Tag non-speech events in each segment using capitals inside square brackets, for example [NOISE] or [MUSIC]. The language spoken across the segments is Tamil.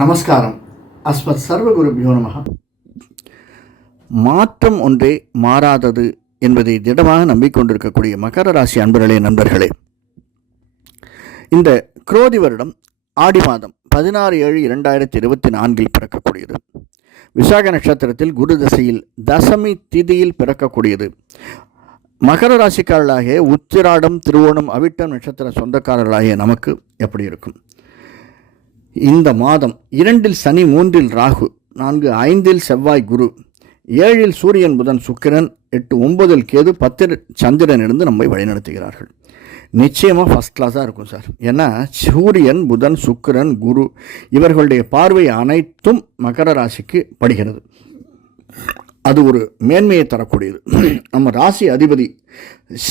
நமஸ்காரம். அஸ்மத் சர்வகுருபியோ நமக மாற்றம் ஒன்றே மாறாதது என்பதை திடமாக நம்பிக்கொண்டிருக்கக்கூடிய மகர ராசி அன்பர்களே நண்பர்களே. இந்த குரோதி வருடம் ஆடி மாதம் பதினாறு ஏழு இரண்டாயிரத்தி இருபத்தி நான்கில் பிறக்கக்கூடியது. விசாக நட்சத்திரத்தில் குரு தசையில் தசமி திதியில் பிறக்கக்கூடியது. மகர ராசிக்காரர்களாகிய உத்திராடம் திருவோணம் அவிட்டம் நட்சத்திர சொந்தக்காரர்களாகிய நமக்கு எப்படி இருக்கும்? இந்த மாதம் இரண்டில் சனி மூன்றில் ராகு நான்கு ஐந்தில் செவ்வாய் குரு ஏழில் சூரியன் புதன் சுக்கிரன் எட்டு ஒன்பதில் கேது பத்தில் சந்திரன் இருந்து நம்மை வழிநடத்துகிறார்கள். நிச்சயமாக ஃபஸ்ட் கிளாஸாக இருக்கும் சார். ஏன்னா சூரியன் புதன் சுக்கிரன் குரு இவர்களுடைய பார்வை அனைத்தும் மகர ராசிக்கு படுகிறது. அது ஒரு மேன்மையை தரக்கூடியது. நம்ம ராசி அதிபதி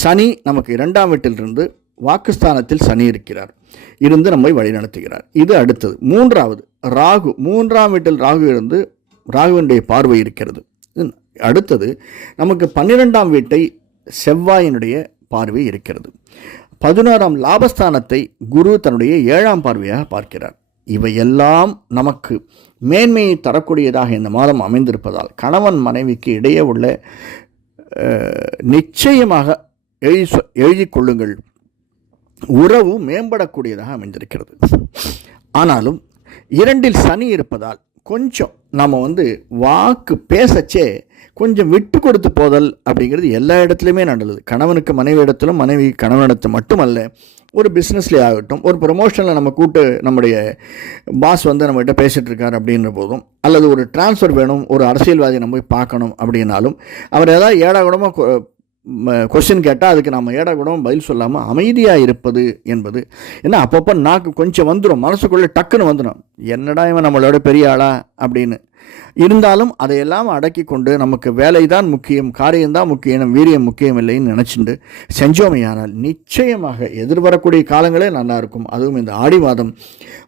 சனி நமக்கு இரண்டாம் வீட்டிலிருந்து வாக்குஸ்தானத்தில் சனி இருக்கிறார். இருந்து நம்மை வழிநடத்துகிறார். இது அடுத்தது. மூன்றாவது ராகு. மூன்றாம் வீட்டில் ராகு இருந்து ராகுவனுடைய பார்வை இருக்கிறது. அடுத்தது நமக்கு பன்னிரெண்டாம் வீட்டை செவ்வாயினுடைய பார்வை இருக்கிறது. பதினோராம் லாபஸ்தானத்தை குரு தன்னுடைய ஏழாம் பார்வையாக பார்க்கிறார். இவையெல்லாம் நமக்கு மேன்மையை தரக்கூடியதாக இந்த மாதம் அமைந்திருப்பதால் கணவன் மனைவிக்கு இடையே உள்ள நிச்சயமாக எழுதி சொ- கொள்ளுங்கள். உறவு மேம்படக்கூடியதாக அமைந்திருக்கிறது. ஆனாலும் இரண்டில் சனி இருப்பதால் கொஞ்சம் நம்ம வந்து வாக்கு பேசச்சே கொஞ்சம் விட்டு கொடுத்து போதல் அப்படிங்கிறது எல்லா இடத்துலையுமே நல்லது கணவனுக்கு மனைவி இடத்திலும் மனைவி கணவனிடத்து மட்டுமல்ல ஒரு பிஸ்னஸ்லேயே ஆகட்டும் ஒரு ப்ரொமோஷனில் நம்ம கூட்டு நம்முடைய பாஸ் வந்து நம்மகிட்ட பேசிகிட்டு இருக்கார் அப்படின்ற போதும் அல்லது ஒரு டிரான்ஸ்ஃபர் வேணும் ஒரு அரசியல்வாதி நம்ம போய் பார்க்கணும் அப்படின்னாலும் அவர் ஏதாவது ஏடாகுடமாக கொஸ்டின் கேட்டால் அதுக்கு நம்ம ஏடா பதில் சொல்லாமல் அமைதியாக இருப்பது என்பது. ஏன்னா அப்பப்போ நாக்கு கொஞ்சம் வந்துடும் மனசுக்குள்ளே டக்குன்னு வந்துடும் என்னடா இவன் நம்மளோட பெரிய ஆளா? அப்படின்னு. இருந்தாலும் அதையெல்லாம் அடக்கி கொண்டு நமக்கு வேலை தான் முக்கியம் காரியம்தான் முக்கியம் வீரியம் முக்கியம் இல்லைன்னு நினச்சிட்டு செஞ்சோமையானால் நிச்சயமாக எதிர்வரக்கூடிய காலங்களே நல்லாயிருக்கும் அதுவும் இந்த ஆடி மாதம்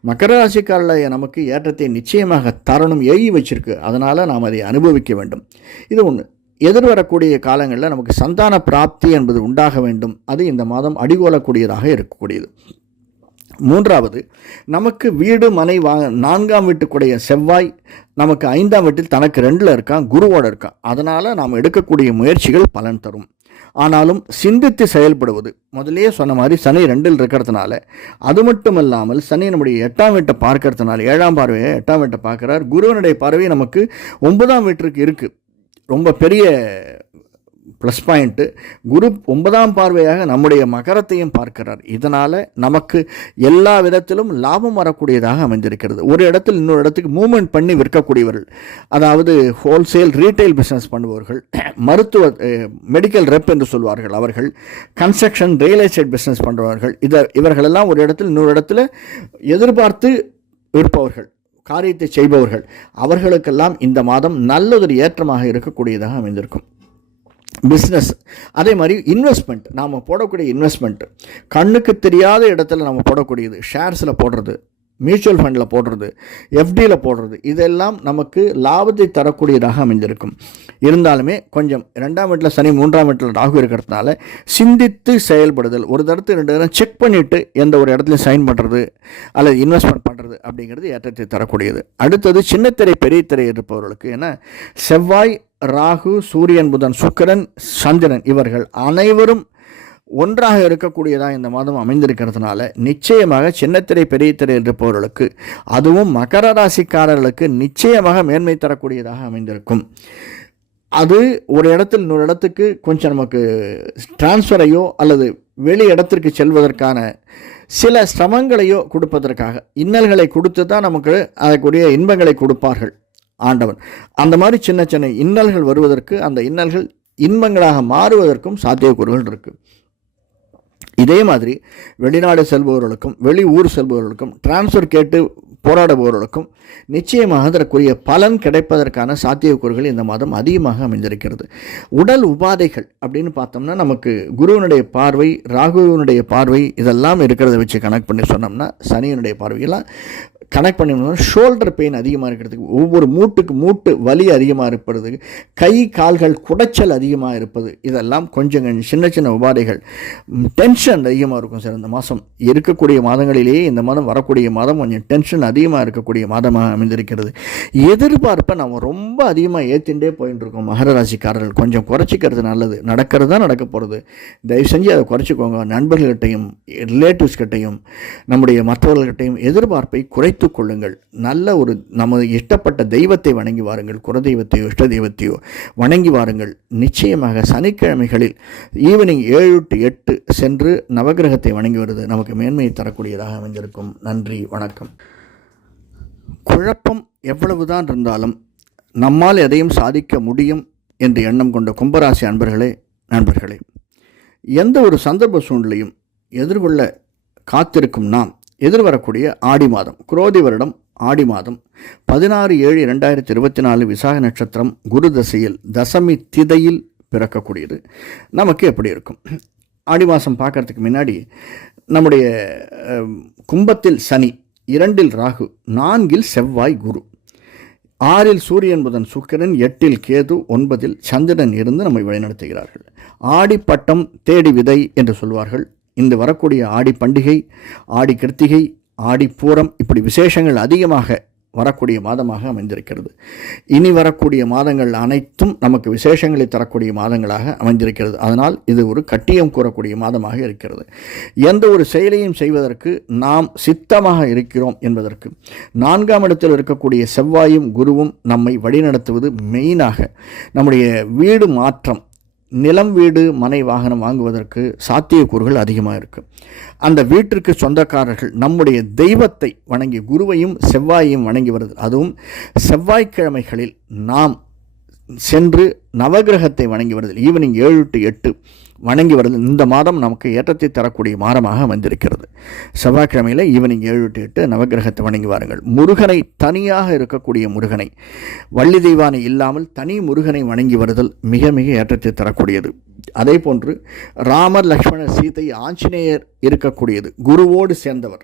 மகர ராசிக்காரர்களாகிய நமக்கு ஏற்றத்தை நிச்சயமாக தரணும் எழுதி வச்சிருக்கு. அதனால் நாம் அதை அனுபவிக்க வேண்டும். இது ஒன்று எதிர்வரக்கூடிய காலங்களில் நமக்கு சந்தான பிராப்தி என்பது உண்டாக வேண்டும். அது இந்த மாதம் அடிகோலக்கூடியதாக இருக்கக்கூடியது. மூன்றாவது நமக்கு வீடு மனை வா நான்காம் வீட்டுக்குடைய செவ்வாய் நமக்கு ஐந்தாம் வீட்டில் தனக்கு ரெண்டில் இருக்கான் குருவோட இருக்கான் அதனால் நாம் எடுக்கக்கூடிய முயற்சிகள் பலன் தரும். ஆனாலும் சிந்தித்து செயல்படுவது முதலே சொன்ன மாதிரி சனி ரெண்டில் இருக்கிறதுனால அது மட்டும் இல்லாமல் சனி நம்முடைய எட்டாம் வீட்டை பார்க்கறதுனால ஏழாம் பார்வையை எட்டாம் வீட்டை பார்க்குறார். குருவனுடைய பார்வை நமக்கு ஒன்பதாம் வீட்டிற்கு இருக்குது ரொம்ப பெரிய ப்ளஸ் பாயிண்ட்டு குரு ஒன்பதாம் பார்வையாக நம்முடைய மகரத்தையும் பார்க்கிறார். இதனால் நமக்கு எல்லா விதத்திலும் லாபம் வரக்கூடியதாக அமைந்திருக்கிறது. ஒரு இடத்தில் இன்னொரு இடத்துக்கு மூவ்மெண்ட் பண்ணி விற்கக்கூடியவர்கள் அதாவது ஹோல்சேல் ரீட்டைல் பிஸ்னஸ் பண்ணுபவர்கள் [COUGHS] மருத்துவ eh, மெடிக்கல் ரெப் என்று சொல்வார்கள் அவர்கள் கன்ஸ்ட்ரக்ஷன் ரியல் எஸ்டேட் பிஸ்னஸ் பண்ணுறவர்கள் இதை இவர்களெல்லாம் ஒரு இடத்தில் இன்னொரு இடத்துல எதிர்பார்த்து விற்பவர்கள். காரியத்தை செய்பவர்கள் அவர்களுக்கெல்லாம் இந்த மாதம் நல்லதொரு ஏற்றமாக இருக்கக்கூடியதாக அமைந்திருக்கும். பிஸ்னஸ் அதே மாதிரி இன்வெஸ்ட்மெண்ட் நாம் போடக்கூடிய இன்வெஸ்ட்மெண்ட் கண்ணுக்கு தெரியாத இடத்துல நம்ம போடக்கூடியது ஷேர்ஸில் போடுறது மியூச்சுவல் ஃபண்டில் போடுறது எஃப்டியில் போடுறது இதெல்லாம் நமக்கு லாபத்தை தரக்கூடியதாக அமைந்திருக்கும். இருந்தாலுமே கொஞ்சம் ரெண்டாம் வீட்டில் சனி மூன்றாம் வீட்டில் ராகு இருக்கிறதுனால சிந்தித்து செயல்படுதல் ஒரு தடத்து ரெண்டு தடவை செக் பண்ணிவிட்டு எந்த ஒரு இடத்துலையும் சைன் பண்ணுறது அல்லது இன்வெஸ்ட்மெண்ட் பண்ணுறது அப்படிங்கிறது ஏற்றத்தை தரக்கூடியது. அடுத்தது சின்னத்திரை பெரிய திரை இருப்பவர்களுக்கு ஏன்னா செவ்வாய் ராகு சூரியன் புதன் சுக்கிரன் சந்திரன் இவர்கள் அனைவரும் ஒன்றாக இருக்கக்கூடியதாக இந்த மாதம் அமைந்திருக்கிறதுனால நிச்சயமாக சின்னத்திரை பெரிய திரை இருப்பவர்களுக்கு அதுவும் மகர ராசிக்காரர்களுக்கு நிச்சயமாக மேன்மை தரக்கூடியதாக அமைந்திருக்கும். அது ஒரு இடத்தில் இன்னொரு இடத்துக்கு கொஞ்சம் நமக்கு டிரான்ஸ்ஃபரையோ அல்லது வெளி இடத்திற்கு செல்வதற்கான சில சிரமங்களையோ கொடுப்பதற்காக இன்னல்களை கொடுத்து தான் நமக்கு அதற்குரிய இன்பங்களை கொடுப்பார்கள் ஆண்டவன். அந்த மாதிரி சின்ன சின்ன இன்னல்கள் வருவதற்கு அந்த இன்னல்கள் இன்பங்களாக மாறுவதற்கும் சாத்தியக்கூறுகள் இருக்குது இதே மாதிரி வெளிநாடு செல்பவர்களுக்கும் வெளி ஊர் செல்பவர்களுக்கும் டிரான்ஸ்ஃபர் கேட்டு போராடுபவர்களுக்கும் நிச்சயமாக அதற்குரிய பலன் கிடைப்பதற்கான சாத்தியக்கூறுகள் இந்த மாதம் அதிகமாக அமைந்திருக்கிறது. உடல் உபாதைகள் அப்படின்னு பார்த்தோம்னா நமக்கு குருவினுடைய பார்வை ராகுவினுடைய பார்வை இதெல்லாம் இருக்கிறத வச்சு கனெக்ட் பண்ணி சொன்னோம்னா சனியினுடைய பார்வையெல்லாம் கனெக்ட் பண்ணி ஷோல்டர் பெயின் அதிகமாக இருக்கிறதுக்கு ஒவ்வொரு மூட்டுக்கு மூட்டு வலி அதிகமாக இருப்பதுக்கு கை கால்கள் குடைச்சல் அதிகமாக இருப்பது இதெல்லாம் கொஞ்சம் கொஞ்சம் சின்ன சின்ன உபாதைகள். டென்ஷன் அதிகமாக இருக்கும் சார் இந்த மாதம். இருக்கக்கூடிய மாதங்களிலேயே இந்த மாதம் வரக்கூடிய மாதம் கொஞ்சம் டென்ஷன் அதிகமாக இருக்கக்கூடிய மாதமாக அமைந்திருக்கிறது. எதிர்பார்ப்பை நம்ம ரொம்ப அதிகமாக ஏற்றிண்டே போயிட்டு இருக்கோம். மகர ராசிக்காரர்கள் கொஞ்சம் குறைச்சிக்கிறது நல்லது. நடக்கிறது தான் நடக்க போகிறது தயவு செஞ்சு அதை குறைச்சிக்கோங்க. நண்பர்கள்கிட்டையும் ரிலேட்டிவ்ஸ்கிட்டையும் நம்முடைய மற்றவர்கள்கிட்டையும் எதிர்பார்ப்பை குறை கொள்ளுங்கள். நல்ல ஒரு நமது இஷ்டப்பட்ட தெய்வத்தை வணங்கி வாருங்கள். குலதெய்வத்தையோ இஷ்ட தெய்வத்தையோ வணங்கி வாருங்கள். நிச்சயமாக சனிக்கிழமைகளில் ஈவினிங் ஏழு டு எட்டு சென்று நவகிரகத்தை வணங்கி வருவது நமக்கு மேன்மையை தரக்கூடியதாக அமைந்திருக்கும். நன்றி வணக்கம். குழப்பம் எவ்வளவுதான் இருந்தாலும் நம்மால் எதையும் சாதிக்க முடியும் என்று எண்ணம் கொண்ட கும்பராசி அன்பர்களே நண்பர்களே எந்த ஒரு சந்தர்ப்ப சூழ்நிலையும் எதிர்கொள்ள காத்திருக்கும் நாம் எதிர்வரக்கூடிய ஆடி மாதம் குரோதி வருடம் ஆடி மாதம் பதினாறு ஏழு இரண்டாயிரத்தி இருபத்தி நாலு விசாக நட்சத்திரம் குரு தசையில் தசமி திதையில் பிறக்கக்கூடியது. நமக்கு எப்படி இருக்கும்? ஆடி மாதம் பார்க்கறதுக்கு முன்னாடி நம்முடைய கும்பத்தில் சனி இரண்டில் ராகு நான்கில் செவ்வாய் குரு. ஆறில் சூரியன் புதன் சுக்கிரன் எட்டில் கேது ஒன்பதில் சந்திரன் இருந்து நம்மை வழிநடத்துகிறார்கள். ஆடிப்பட்டம் தேடி விதை என்று சொல்வார்கள். இந்த வரக்கூடிய ஆடி பண்டிகை ஆடி கிருத்திகை ஆடிப்பூரம் இப்படி விசேஷங்கள் அதிகமாக வரக்கூடிய மாதமாக அமைந்திருக்கிறது. இனி வரக்கூடிய மாதங்கள் அனைத்தும் நமக்கு விசேஷங்களை தரக்கூடிய மாதங்களாக அமைந்திருக்கிறது. அதனால் இது ஒரு கட்டியம் கூறக்கூடிய மாதமாக இருக்கிறது. எந்த ஒரு செயலையும் செய்வதற்கு நாம் சித்தமாக இருக்கிறோம் என்பதற்கு நான்காம் இடத்தில் இருக்கக்கூடிய செவ்வாயும் குருவும் நம்மை வழிநடத்துவது மெயினாக நம்முடைய வீடு மாற்றம் நிலம் வீடு மனை வாகனம் வாங்குவதற்கு சாத்தியக்கூறுகள் அதிகமாக இருக்குது அந்த வீட்டிற்கு சொந்தக்காரர்கள் நம்முடைய தெய்வத்தை வணங்கி குருவையும் செவ்வாயையும் வணங்கி வருது. அதுவும் செவ்வாய்க்கிழமைகளில் நாம் சென்று நவகிரகத்தை வணங்கி வருதல் ஈவினிங் ஏழு டு எட்டு. வணங்கி வருதல் இந்த மாதம் நமக்கு ஏற்றத்தை தரக்கூடிய மாதமாக வந்திருக்கிறது செவ்வாய்க்கிழமையில் ஈவினிங் ஏழு டு எட்டு நவகிரகத்தை வணங்கி வாருங்கள். முருகனை தனியாக இருக்கக்கூடிய முருகனை வள்ளி தெய்வானை இல்லாமல் தனி முருகனை வணங்கி வருதல் மிக மிக ஏற்றத்தை தரக்கூடியது. அதே போன்று ராமர் லக்ஷ்மணர் சீதை ஆஞ்சநேயர் இருக்கக்கூடியது. குருவோடு சேர்ந்தவர்.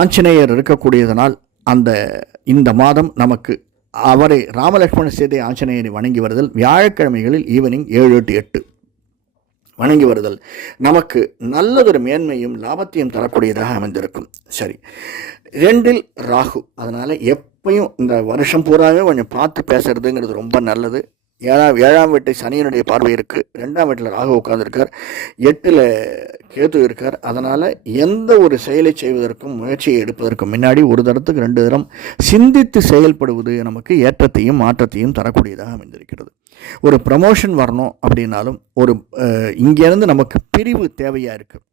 ஆஞ்சநேயர் இருக்கக்கூடியதனால் அந்த இந்த மாதம் நமக்கு அவரை ராமலக்ஷ்மண சீதை ஆஞ்சநேயரை வணங்கி வருதல். வியாழக்கிழமைகளில் ஈவினிங் ஏழு டு எட்டு. வணங்கி வருதல். நமக்கு நல்லதொரு மேன்மையும் லாபத்தையும் தரக்கூடியதாக அமைந்திருக்கும். சரி. ரெண்டில் ராகு. அதனால் எப்பையும் இந்த வருஷம் பூராவே கொஞ்சம் பார்த்து பேசுறதுங்கிறது ரொம்ப நல்லது. ஏழாம் ஏழாம் வீட்டை சனியினுடைய பார்வை இருக்குது ரெண்டாம் வீட்டில் ராகு உட்காந்துருக்கார் எட்டில் கேது இருக்கார். அதனால் எந்த ஒரு செயலை செய்வதற்கும் முயற்சியை எடுப்பதற்கும் முன்னாடி ஒரு தரத்துக்கு ரெண்டு தரம் சிந்தித்து செயல்படுவது நமக்கு ஏற்றத்தையும் மாற்றத்தையும் தரக்கூடியதாக அமைந்திருக்கிறது. ஒரு ப்ரமோஷன் வரணும் அப்படின்னாலும் ஒரு இங்கேருந்து நமக்கு பிரிவு தேவையாக இருக்குது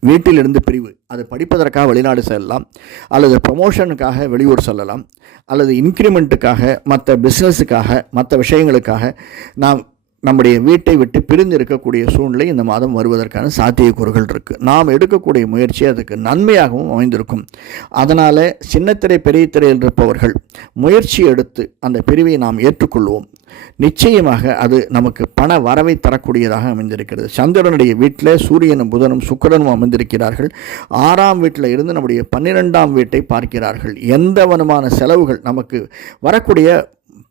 வீட்டிலிருந்து பிரிவு. அது படிப்பதற்காக வெளிநாடு செல்லலாம். அல்லது ப்ரமோஷனுக்காக வெளியூர் செல்லலாம். அல்லது இன்க்ரிமெண்ட்டுக்காக மற்ற பிஸ்னஸுக்காக மற்ற விஷயங்களுக்காக நாம் நம்முடைய வீட்டை விட்டு பிரிந்து இருக்கக்கூடிய சூழ்நிலை இந்த மாதம் வருவதற்கான சாத்தியக்கூறுகள் இருக்குது நாம் எடுக்கக்கூடிய முயற்சி அதுக்கு நன்மையாகவும் அமைந்திருக்கும். அதனால் சின்னத்திரை பெரிய திரையில் இருப்பவர்கள் முயற்சி எடுத்து அந்த பிரிவை நாம் ஏற்றுக்கொள்வோம். நிச்சயமாக அது நமக்கு பண வரவை தரக்கூடியதாக அமைந்திருக்கிறது. சந்திரனுடைய வீட்டில் சூரியனும் புதனும் சுக்கிரனும் அமைந்திருக்கிறார்கள் ஆறாம் வீட்டில் இருந்து நம்முடைய பன்னிரெண்டாம் வீட்டை பார்க்கிறார்கள். எந்த விதமான செலவுகள் நமக்கு வரக்கூடிய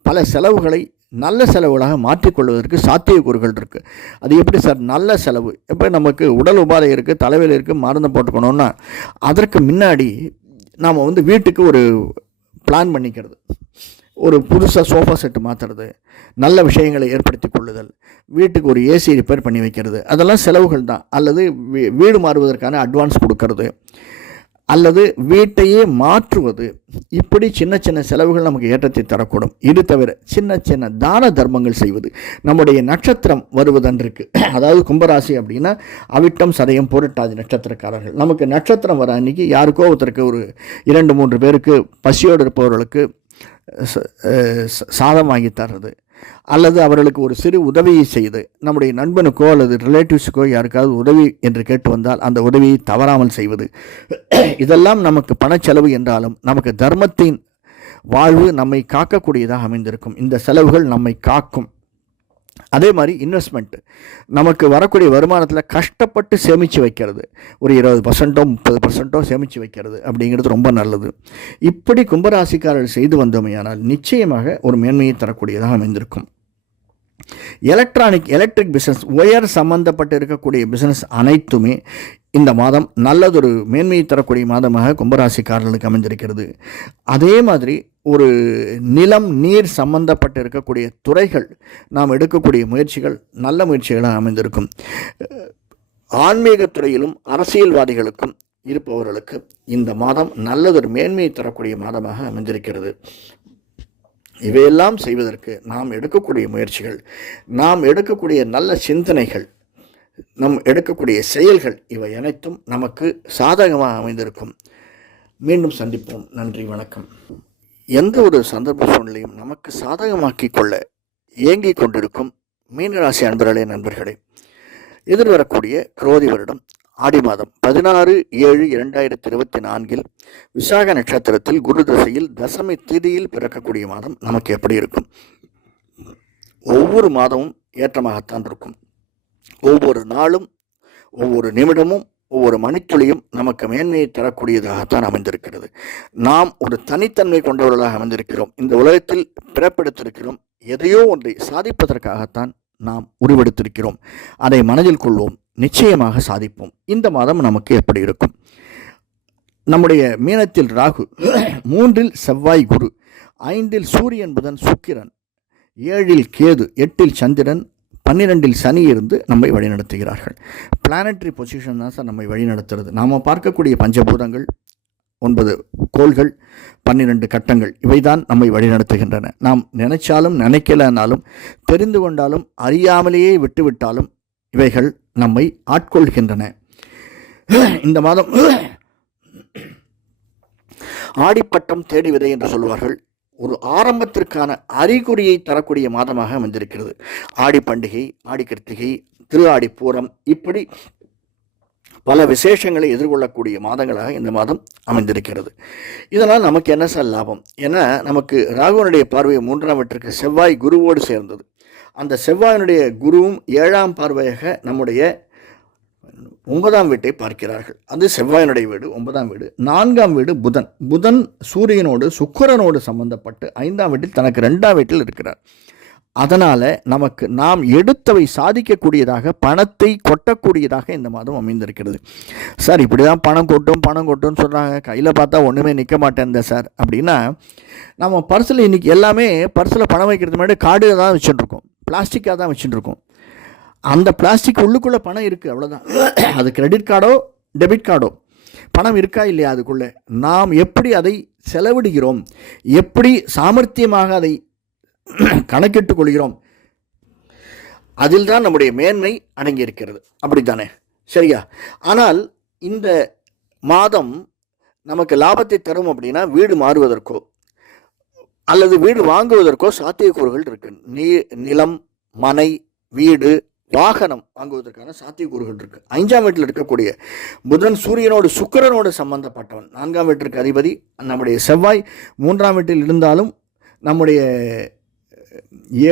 பல செலவுகளை நல்ல செலவுகளாக மாற்றிக்கொள்வதற்கு சாத்தியக்கூறுகள் இருக்குது அது எப்படி சார்? நல்ல செலவு. இப்போ நமக்கு உடல் உபாதை இருக்குது தலைவலி இருக்குது மருந்து போட்டுக்கணுன்னா அதற்கு முன்னாடி நாம் வந்து வீட்டுக்கு ஒரு பிளான் பண்ணிக்கிறது. ஒரு புதுசாக சோஃபா செட்டு மாற்றுறது நல்ல விஷயங்களை ஏற்படுத்தி கொள்ளுதல் வீட்டுக்கு ஒரு ஏசி ரிப்பேர் பண்ணி வைக்கிறது அதெல்லாம் செலவுகள் தான். அல்லது வீ- வீடு மாறுவதற்கான அட்வான்ஸ் கொடுக்கறது. அல்லது வீட்டையே மாற்றுவது. இப்படி சின்ன சின்ன செலவுகள் நமக்கு ஏற்றத்தை தரக்கூடும். இது தவிர சின்ன சின்ன தான தர்மங்கள் செய்வது. நம்முடைய நட்சத்திரம் வருவதன்றிருக்கு. அதாவது கும்பராசி அப்படின்னா அவிட்டம் சதயம் பொருட்டாது நட்சத்திரக்காரர்கள். நமக்கு நட்சத்திரம் வர அன்னைக்கு யாருக்கோ ஒருத்தருக்கு ஒரு இரண்டு மூன்று பேருக்கு பசியோடு இருப்பவர்களுக்கு சாதம் வாங்கி தர்றது. அல்லது அவர்களுக்கு ஒரு சிறு உதவியை செய்து நம்முடைய நண்பனுக்கோ அல்லது ரிலேட்டிவ்ஸுக்கோ யாருக்காவது உதவி என்று கேட்டு வந்தால் அந்த உதவியை தவறாமல் செய்வது. இதெல்லாம் நமக்கு பணச்செலவு என்றாலும் நமக்கு தர்மத்தின் வாழ்வு நம்மை காக்கக்கூடியதாக அமைந்திருக்கும். இந்த செலவுகள் நம்மை காக்கும். அதே மாதிரி இன்வெஸ்ட்மெண்ட் நமக்கு வரக்கூடிய வருமானத்தில் கஷ்டப்பட்டு சேமித்து வைக்கிறது. ஒரு இருபது பர்சன்ட்டோ முப்பது பர்சன்ட்டோ சேமித்து வைக்கிறது அப்படிங்கிறது ரொம்ப நல்லது. இப்படி கும்பராசிக்காரர்கள் செய்து வந்தோமையானால் நிச்சயமாக ஒரு மேன்மையை தரக்கூடியதாக அமைந்திருக்கும். எலக்ட்ரானிக் எலக்ட்ரிக் பிஸ்னஸ் ஒயர் சம்மந்தப்பட்டு இருக்கக்கூடிய பிஸ்னஸ் அனைத்துமே இந்த மாதம் நல்லதொரு மேன்மையை தரக்கூடிய மாதமாக கும்பராசிக்காரர்களுக்கு அமைந்திருக்கிறது. அதே மாதிரி ஒரு நிலம் நீர் சம்பந்தப்பட்டு இருக்கக்கூடிய துறைகள் நாம் எடுக்கக்கூடிய முயற்சிகள் நல்ல முயற்சிகளாக அமைந்திருக்கும். ஆன்மீக துறையிலும் அரசியல்வாதிகளுக்கும் இருப்பவர்களுக்கு இந்த மாதம் நல்லதொரு மேன்மையை தரக்கூடிய மாதமாக அமைந்திருக்கிறது. இவையெல்லாம் செய்வதற்கு நாம் எடுக்கக்கூடிய முயற்சிகள் நாம் எடுக்கக்கூடிய நல்ல சிந்தனைகள் நம் எடுக்கக்கூடிய செயல்கள் இவை அனைத்தும் நமக்கு சாதகமாக அமைந்திருக்கும். மீண்டும் சந்திப்போம். நன்றி வணக்கம். எந்த ஒரு சந்தர்ப்ப சூழ்நிலையும் நமக்கு சாதகமாக்கி கொள்ள இயங்கிக் கொண்டிருக்கும் மீனராசி அன்பர்களே நண்பர்களே எதிர்வரக்கூடிய குரோதி வருடம் ஆடி மாதம் பதினாறு ஏழு இரண்டாயிரத்தி இருபத்தி நான்கில் விசாக நட்சத்திரத்தில் குரு தசையில் தசமி திதியில் பிறக்கக்கூடிய மாதம் நமக்கு எப்படி இருக்கும்? ஒவ்வொரு மாதமும் ஏற்றமாகத்தான் இருக்கும். ஒவ்வொரு நாளும் ஒவ்வொரு நிமிடமும் ஒவ்வொரு மணித்துளியும் நமக்கு மேன்மையை தரக்கூடியதாகத்தான் அமைந்திருக்கிறது. நாம் ஒரு தனித்தன்மை கொண்டவர்களாக அமைந்திருக்கிறோம். இந்த உலகத்தில் பிறப்பெடுத்திருக்கிறோம். எதையோ ஒன்றை சாதிப்பதற்காகத்தான் நாம் உருவெடுத்திருக்கிறோம். அதை மனதில் கொள்வோம். நிச்சயமாக சாதிப்போம். இந்த மாதம் நமக்கு எப்படி இருக்கும்? நம்முடைய மீனத்தில் ராகு மூன்றில் செவ்வாய் குரு ஐந்தில் சூரியன் புதன் சுக்கிரன் ஏழில் கேது எட்டில் சந்திரன் பன்னிரெண்டில் சனி இருந்து நம்மை வழிநடத்துகிறார்கள். பிளானட்ரி பொசிஷன் தான் சார் நம்மை வழிநடத்துறது. நாம் பார்க்கக்கூடிய பஞ்சபூதங்கள் ஒன்பது கோள்கள் பன்னிரண்டு கட்டங்கள் இவைதான் நம்மை வழிநடத்துகின்றன. நாம் நினைச்சாலும் நினைக்கலனாலும் தெரிந்து கொண்டாலும் அறியாமலேயே விட்டுவிட்டாலும் இவைகள் நம்மை ஆட்கொள்கின்றன. இந்த மாதம் ஆடிப்பட்டம் தேடி விதை என்று சொல்வார்கள். ஒரு ஆரம்பத்திற்கான அறிகுறியை தரக்கூடிய மாதமாக அமைந்திருக்கிறது. ஆடி பண்டிகை ஆடி கிருத்திகை திரு ஆடி பூரம் இப்படி பல விசேஷங்களை எதிர்கொள்ளக்கூடிய மாதங்களாக இந்த மாதம் அமைந்திருக்கிறது. இதனால் நமக்கு என்ன சார் லாபம்? ஏன்னா நமக்கு ராகுவனுடைய பார்வை மூன்றாம் வீட்டிற்கு செவ்வாய் குருவோடு சேர்ந்தது. அந்த செவ்வாயினுடைய குருவும் ஏழாம் பார்வையாக நம்முடைய ஒன்பதாம் வீட்டை பார்க்கிறார்கள். அது செவ்வாயினுடைய வீடு ஒன்பதாம் வீடு. நான்காம் வீடு புதன். புதன் சூரியனோடு சுக்கரனோடு சம்பந்தப்பட்டு ஐந்தாம் வீட்டில் தனக்கு ரெண்டாம் வீட்டில் இருக்கிறார். அதனால் நமக்கு நாம் எடுத்தவை சாதிக்கக்கூடியதாக பணத்தை கொட்டக்கூடியதாக இந்த மாதம் அமைந்திருக்கிறது. சார் இப்படி தான் பணம் கொட்டும் பணம் கொட்டும்னு சொல்கிறாங்க கையில் பார்த்தா ஒன்றுமே நிற்க மாட்டேன் சார். அப்படின்னா நம்ம பர்ஸில் இன்றைக்கி எல்லாமே பர்ஸில் பணம் வைக்கிறது முன்னாடி கார்டு தான் வச்சுட்டுருக்கோம் பிளாஸ்டிக்காக தான் வச்சுட்டுருக்கோம் அந்த பிளாஸ்டிக் உள்ளுக்குள்ளே பணம் இருக்குது அவ்வளோதான் [CLEARS THROAT] அது கிரெடிட் கார்டோ டெபிட் கார்டோ பணம் இருக்கா இல்லையா அதுக்குள்ளே? நாம் எப்படி அதை செலவிடுகிறோம்? எப்படி சாமர்த்தியமாக அதை [CLEARS THROAT] கணக்கிட்டுக் கொள்கிறோம்? அதில் தான் நம்முடைய மேன்மை அடங்கியிருக்கிறது. அப்படி அப்படித்தானே? சரியா? ஆனால் இந்த மாதம் நமக்கு லாபத்தை தரும் அப்படின்னா வீடு மாறுவதற்கோ அல்லது வீடு வாங்குவதற்கோ சாத்தியக்கூறுகள் இருக்கு. நீ நிலம் மனை வீடு வாகனம் வாங்குவதற்கான சாத்தியக்கூறுகள் இருக்கு. ஐந்தாம் வீட்டில் இருக்கக்கூடிய புதன் சூரியனோடு சுக்கிரனோடு சம்பந்தப்பட்டவன். நான்காம் வீட்டிற்கு அதிபதி நம்முடைய செவ்வாய். மூன்றாம் வீட்டில் இருந்தாலும் நம்முடைய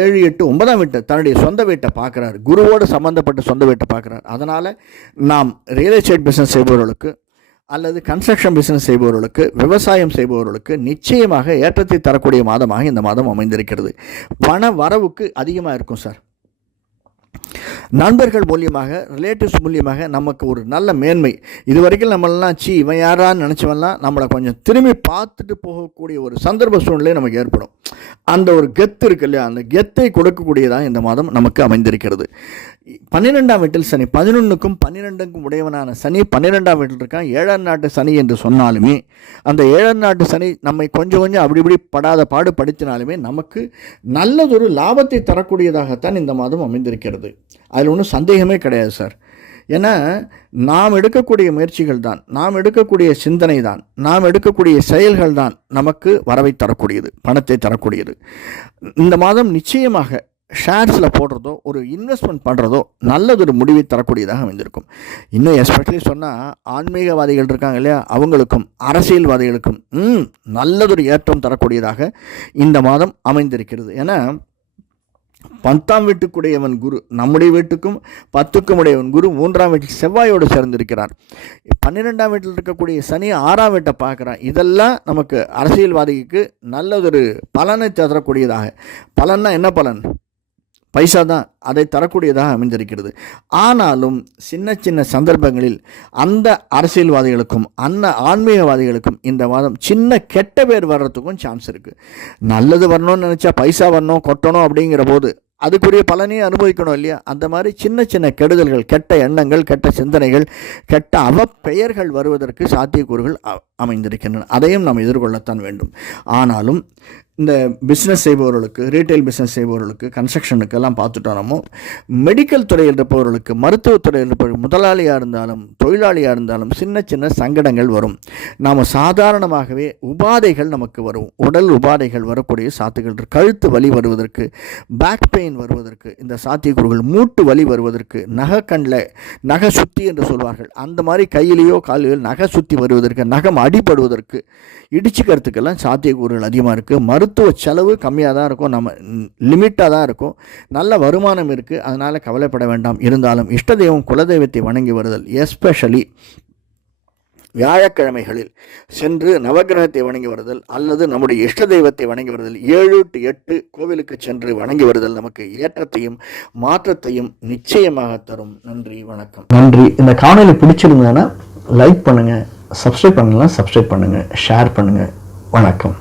ஏழு எட்டு ஒன்பதாம் வீட்டை தன்னுடைய சொந்த வீட்டை பார்க்குறாரு. குருவோடு சம்மந்தப்பட்ட சொந்த வீட்டை பார்க்குறாரு. அதனால் நாம் ரியல் எஸ்டேட் பிஸ்னஸ் செய்பவர்களுக்கு அல்லது கன்ஸ்ட்ரக்ஷன் பிஸ்னஸ் செய்பவர்களுக்கு விவசாயம் செய்பவர்களுக்கு நிச்சயமாக ஏற்றத்தை தரக்கூடிய மாதமாக இந்த மாதம் அமைந்திருக்கிறது. பண வரவுக்கு அதிகமாக இருக்கும் சார். நண்பர்கள் மூலியமாக ரிலேட்டிவ்ஸ் மூலியமாக நமக்கு ஒரு நல்ல மேன்மை. இது வரைக்கும் நம்மளெல்லாம் சி இவன் யாரான்னு நினச்சவன்லாம் நம்மளை கொஞ்சம் திரும்பி பார்த்துட்டு போகக்கூடிய ஒரு சந்தர்ப்ப சூழ்நிலை நமக்கு ஏற்படும். அந்த ஒரு கெத்து இருக்கு இல்லையா? அந்த கெத்தை கொடுக்கக்கூடியதாக இந்த மாதம் நமக்கு அமைந்திருக்கிறது. பன்னிரெண்டாம் வீட்டில் சனி பதினொன்றுக்கும் பன்னிரெண்டுக்கும் உடையவனான சனி பன்னிரெண்டாம் வீட்டில் இருக்கான். ஏழாம் நாட்டு சனி என்று சொன்னாலுமே அந்த ஏழாம் நாட்டு சனி நம்மை கொஞ்சம் கொஞ்சம் அப்படி இப்படி படாத பாடு படித்தினாலுமே நமக்கு நல்லதொரு லாபத்தை தரக்கூடியதாகத்தான் இந்த மாதம் அமைந்திருக்கிறது. அதில் ஒன்றும் சந்தேகமே கிடையாது சார். ஏன்னா நாம் எடுக்கக்கூடிய முயற்சிகள் தான் நாம் எடுக்கக்கூடிய சிந்தனை தான் நாம் எடுக்கக்கூடிய செயல்கள் தான் நமக்கு வரவை தரக்கூடியது பணத்தை தரக்கூடியது. இந்த மாதம் நிச்சயமாக ஷேர்ஸில் போடுறதோ ஒரு இன்வெஸ்ட்மெண்ட் பண்ணுறதோ நல்லதொரு முடிவை தரக்கூடியதாக அமைந்திருக்கும். இன்னும் எஸ்பெஷலி சொன்னால் ஆன்மீகவாதிகள் இருக்காங்க இல்லையா அவங்களுக்கும் அரசியல்வாதிகளுக்கும் நல்லதொரு ஏற்றம் தரக்கூடியதாக இந்த மாதம் அமைந்திருக்கிறது. ஏன்னா பத்தாம் வீட்டுக்குடையவன் குரு நம்முடைய வீட்டுக்கும் பத்துக்கும் உடையவன் குரு மூன்றாம் வீட்டில் செவ்வாயோடு சேர்ந்திருக்கிறார். பன்னிரெண்டாம் வீட்டில் இருக்கக்கூடிய சனி ஆறாம் வீட்டை பார்க்குறான் இதெல்லாம் நமக்கு அரசியல்வாதிக்கு நல்லதொரு பலனை தரக்கூடியதாக. பலன்னா என்ன பலன்? பைசா தான் அதை தரக்கூடியதாக அமைந்திருக்கிறது. ஆனாலும் சின்ன சின்ன சந்தர்ப்பங்களில் அந்த அரசியல்வாதிகளுக்கும் அந்த ஆன்மீகவாதிகளுக்கும் இந்த மாதம் சின்ன கெட்ட பேர் வர்றதுக்கும் சான்ஸ் இருக்குது நல்லது வரணும்னு நினச்சா பைசா வரணும் கொட்டணும் அப்படிங்கிற போது அதுக்குரிய பலனையும் அனுபவிக்கணும் இல்லையா? அந்த மாதிரி சின்ன சின்ன கெடுதல்கள் கெட்ட எண்ணங்கள் கெட்ட சிந்தனைகள் கெட்ட அவப்பெயர்கள் வருவதற்கு சாத்தியக்கூறுகள் அமைந்திருக்கின்றன. அதையும் நாம் எதிர்கொள்ளத்தான் வேண்டும். ஆனாலும் இந்த பிஸ்னஸ் செய்பவர்களுக்கு ரீட்டைல் பிஸ்னஸ் செய்பவர்களுக்கு கன்ஸ்ட்ரக்ஷனுக்கு எல்லாம் பார்த்துட்டோமோ மெடிக்கல் துறையில் இருப்பவர்களுக்கு மருத்துவத்துறையில் இருப்பவர்கள் முதலாளியாக இருந்தாலும் தொழிலாளியாக இருந்தாலும் சின்ன சின்ன சங்கடங்கள் வரும். நாம் சாதாரணமாகவே உபாதைகள் நமக்கு வரும். உடல் உபாதைகள் வரக்கூடிய சாத்துகள் கழுத்து வலி வருவதற்கு பேக் பெயின் வருவதற்கு இந்த சாத்தியக்கூறுகள் மூட்டு வலி வருவதற்கு நகக்கண்ணில் நகை சுத்தி என்று சொல்வார்கள். அந்த மாதிரி கையிலேயோ காலிலோ நகை சுத்தி வருவதற்கு நகம் அடிபடுவதற்கு இடிச்சுக்கிறதுக்கெல்லாம் சாத்தியக்கூறுகள் அதிகமாக இருக்குது மருத்துவ செலவு கம்மியாக தான் இருக்கும். நம்ம லிமிட்டாக தான் இருக்கும். நல்ல வருமானம் இருக்குது அதனால் கவலைப்பட வேண்டாம். இருந்தாலும் இஷ்ட தெய்வம் குலதெய்வத்தை வணங்கி வருதல் எஸ்பெஷலி வியாழக்கிழமைகளில் சென்று நவக்கிரகத்தை வணங்கி வருதல் அல்லது நம்முடைய இஷ்ட தெய்வத்தை வணங்கி வருதல். ஏழு டு எட்டு கோவிலுக்கு சென்று வணங்கி வருதல் நமக்கு ஏற்றத்தையும் மாற்றத்தையும் நிச்சயமாக தரும். நன்றி வணக்கம். நன்றி. இந்த காணொலி பிடிச்சிருந்ததுன்னா லைக் பண்ணுங்கள் சப்ஸ்கிரைப் பண்ணலாம் சப்ஸ்கிரைப் பண்ணுங்கள் ஷேர் பண்ணுங்கள் வணக்கம்.